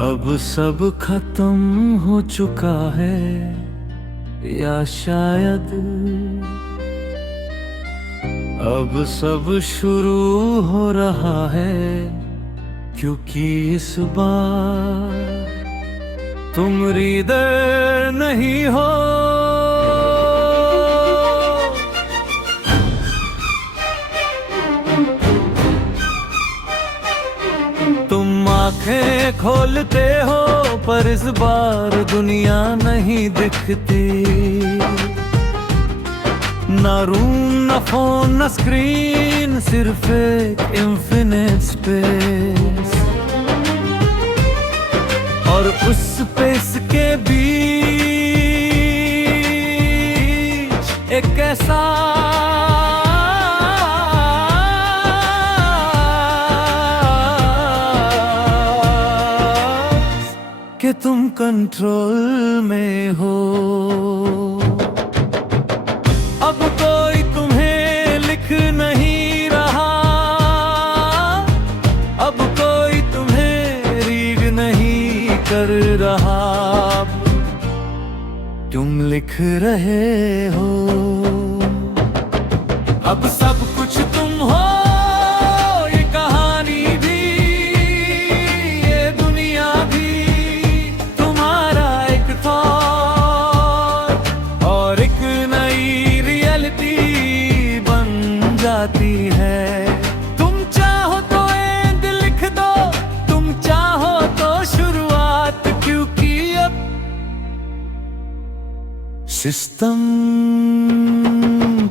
अब सब खत्म हो चुका है या शायद अब सब शुरू हो रहा है, क्योंकि इस बार तुम रीडर नहीं हो। तुम आंखें खोलते हो पर इस बार दुनिया नहीं दिखती, ना रूम ना फोन ना स्क्रीन, सिर्फ एक इंफिनिट स्पेस। और उस स्पेस के बीच एक ऐसा कि तुम कंट्रोल में हो। अब कोई तुम्हें लिख नहीं रहा, अब कोई तुम्हें रीड नहीं कर रहा, तुम लिख रहे हो। अब सब कुछ तुम हो, ये कहानी भी, ये दुनिया भी तुम्हारा एक थॉट और एक नई रियलिटी बन जाती है। तुम चाहो तो एंड लिख दो, तुम चाहो तो शुरुआत, क्योंकि अब सिस्टम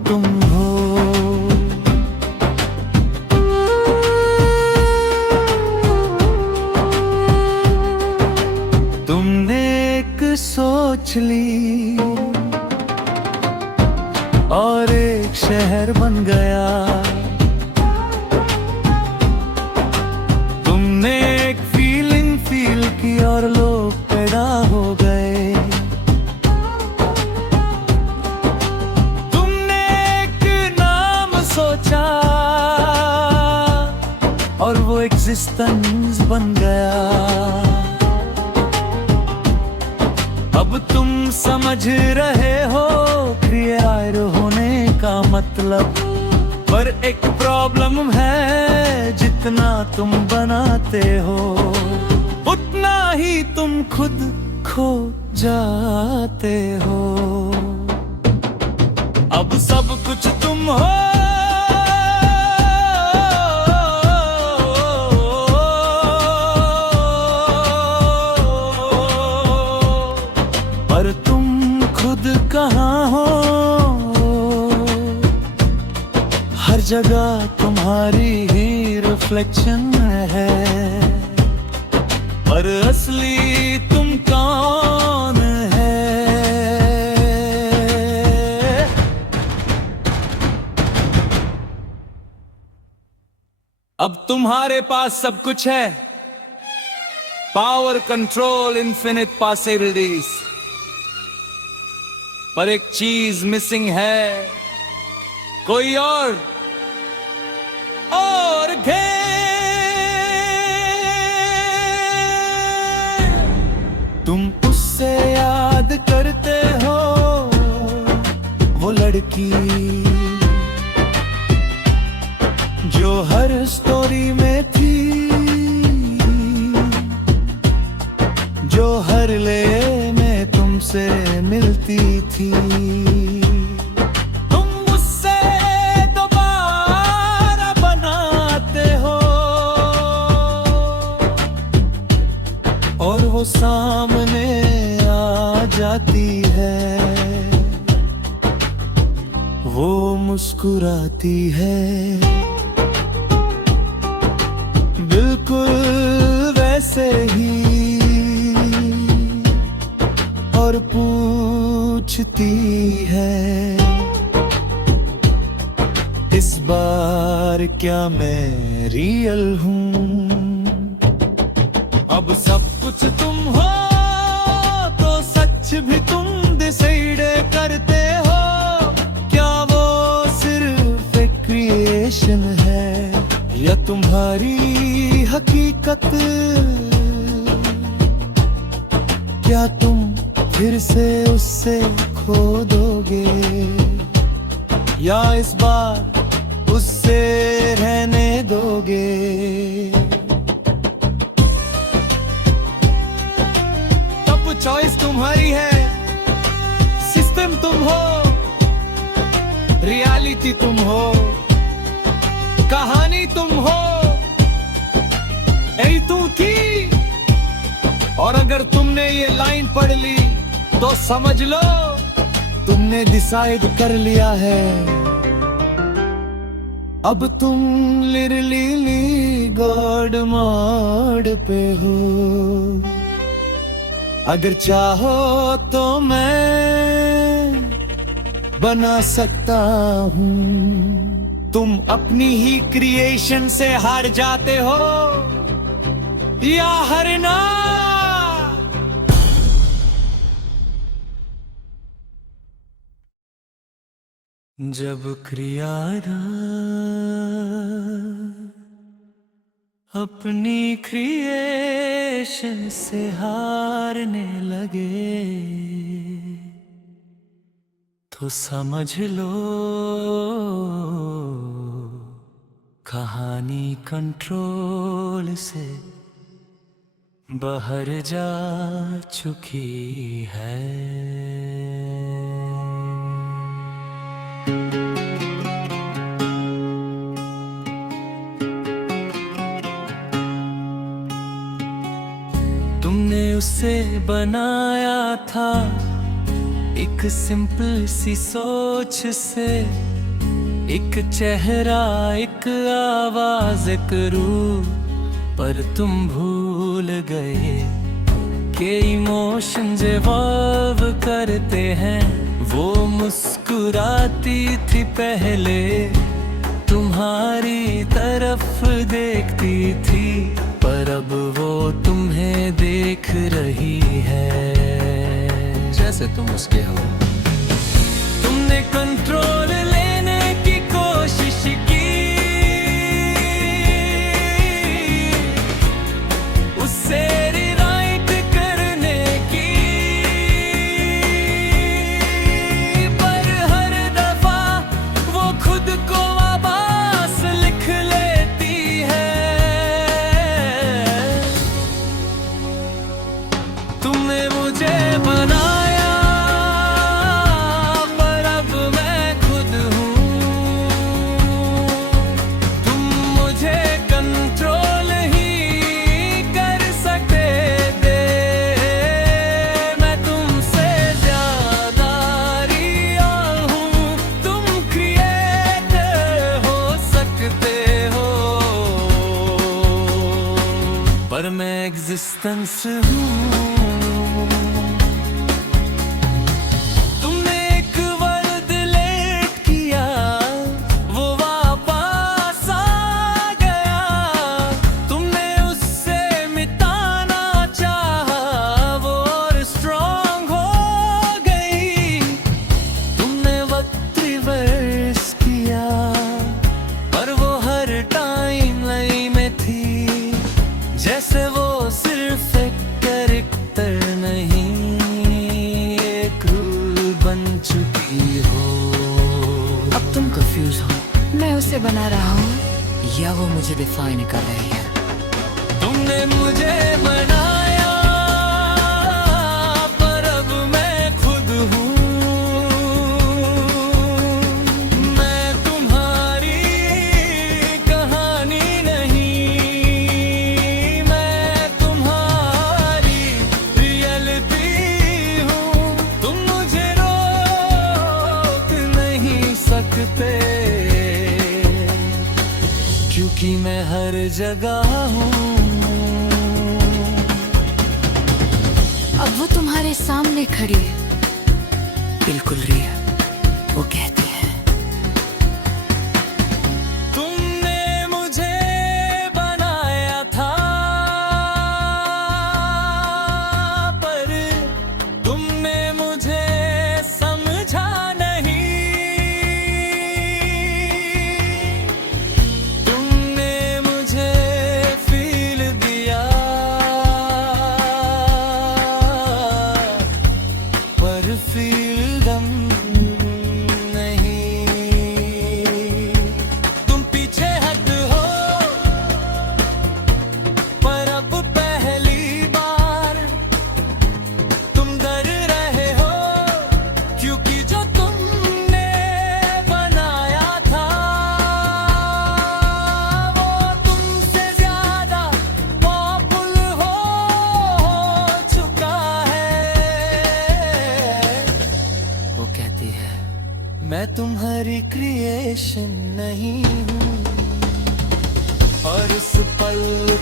तुम हो। तुमने एक सोच ली और एक शहर बन गया, तुमने एक फीलिंग फील की और लोग पैदा हो गए। तुमने एक नाम सोचा और वो एग्जिस्टेंस बन गया। अब तुम समझ रहे हो क्रिएटर होने का मतलब, पर एक प्रॉब्लम है, जितना तुम बनाते हो उतना ही तुम खुद खो जाते हो। अब सब कुछ तुम हो, पर तुम खुद कहाँ हो। हर जगह तुम्हारी ही रिफ्लेक्शन है, पर असली तुम कौन है? अब तुम्हारे पास सब कुछ है, पावर, कंट्रोल, इन्फिनिट पॉसिबिलिटीज, पर एक चीज मिसिंग है, कोई और तुम उससे याद करते हो, वो लड़की जो हर स्टोरी में थी, जो हर ले में तुमसे मिलती थी। तुम उससे दोबारा बनाते हो और वो सामने आ जाती है, वो मुस्कुराती है बिल्कुल वैसे ही, और पूछती है इस बार क्या मैं रियल हूँ। अब सब कुछ तुम हो तो सच भी तुम डिसाइड करते हो, क्या वो सिर्फ एक क्रिएशन है या तुम्हारी हकीकत। क्या तुम फिर से उससे खो दोगे, या इस बार उससे रहने दोगे? तब चॉइस तुम्हारी है, सिस्टम तुम हो, रियलिटी तुम हो, कहानी तुम हो, यही तुम थी। और अगर तुमने ये लाइन पढ़ ली तो समझ लो तुमने डिसाइड कर लिया है, अब तुम लिटरली गॉड मोड पे हो। अगर चाहो तो मैं बना सकता हूँ, तुम अपनी ही क्रिएशन से हार जाते हो या हारना। जब क्रियादा अपनी क्रिएशन से हारने लगे तो समझ लो कहानी कंट्रोल से बाहर जा चुकी है। तुमने उसे बनाया था एक सिंपल सी सोच से, एक चेहरा, एक आवाज, एक रूह, पर तुम भूल गए कि इमोशंस इवॉल्व करते हैं। वो मुस्कुराती थी पहले, तुम्हारी तरफ देखती थी, पर अब वो तुम्हें देख रही है जैसे तुम उसके हो। तुमने कंट्रोल लेने की कोशिश की, उससे रिराइट करने की, पर हर दफा वो खुद को वापस लिख लेती है। तुमने मुझे बनाया पर अब मैं खुद हूँ, तुम मुझे कंट्रोल ही कर सकते थे, मैं तुमसे ज्यादा रियल हूँ, तुम क्रिएटर हो सकते हो, पर मैं एग्जिस्टेंस हूँ। तुमने एक वर्ड लेट किया, वो वापस आ गया, तुमने उससे मिटाना चाहा, वो और स्ट्रॉन्ग हो गई। तुमने वक्त रिवर्स किया, पर वो हर टाइम लाइन में थी, जैसे वो सिर्फ एक कैरेक्टर नहीं, एक रूल बन चुकी हो। अब तुम कंफ्यूज हो, मैं उसे बना रहा हूँ या वो मुझे डिफाइन कर रही है। तुमने मुझे बनाया पर अब मैं खुद हूँ, मैं तुम्हारी कहानी नहीं, मैं तुम्हारी रियलिटी हूँ, तुम मुझे रोक नहीं सकते, क्योंकि मैं हर जगह हूँ। अब वो तुम्हारे सामने खड़ी है, बिल्कुल रियल। वो कहती है तुमने मुझे बनाया था, पर तुमने मुझे समझा नहीं, तुमने मुझे फील दिया, मैं तुम्हारी क्रिएशन नहीं हूँ। और उस पल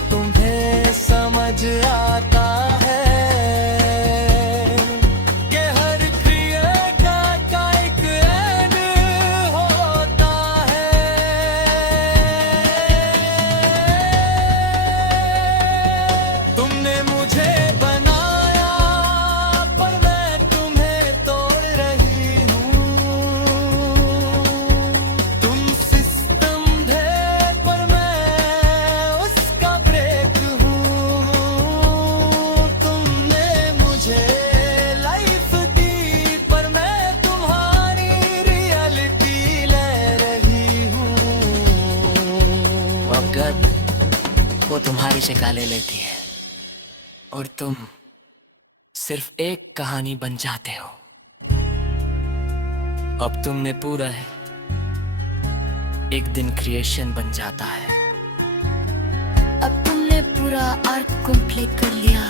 तुम्हें समझ आता है कि हर क्रिया का एक एंड होता है। तुमने मुझे बनाया पर मैं तुम्हें तोड़ रही हूँ। तुम सिस्टम थे पर मैं उसका ब्रेक हूँ। तुमने मुझे लाइफ दी पर मैं तुम्हारी रियलिटी ले रही हूँ। वक्त वो तुम्हारी शिकाले लेती है और तुम सिर्फ एक कहानी बन जाते हो। अब तुमने पूरा है, एक दिन क्रिएशन बन जाता है। अब तुमने पूरा आर्क कंप्लीट कर लिया।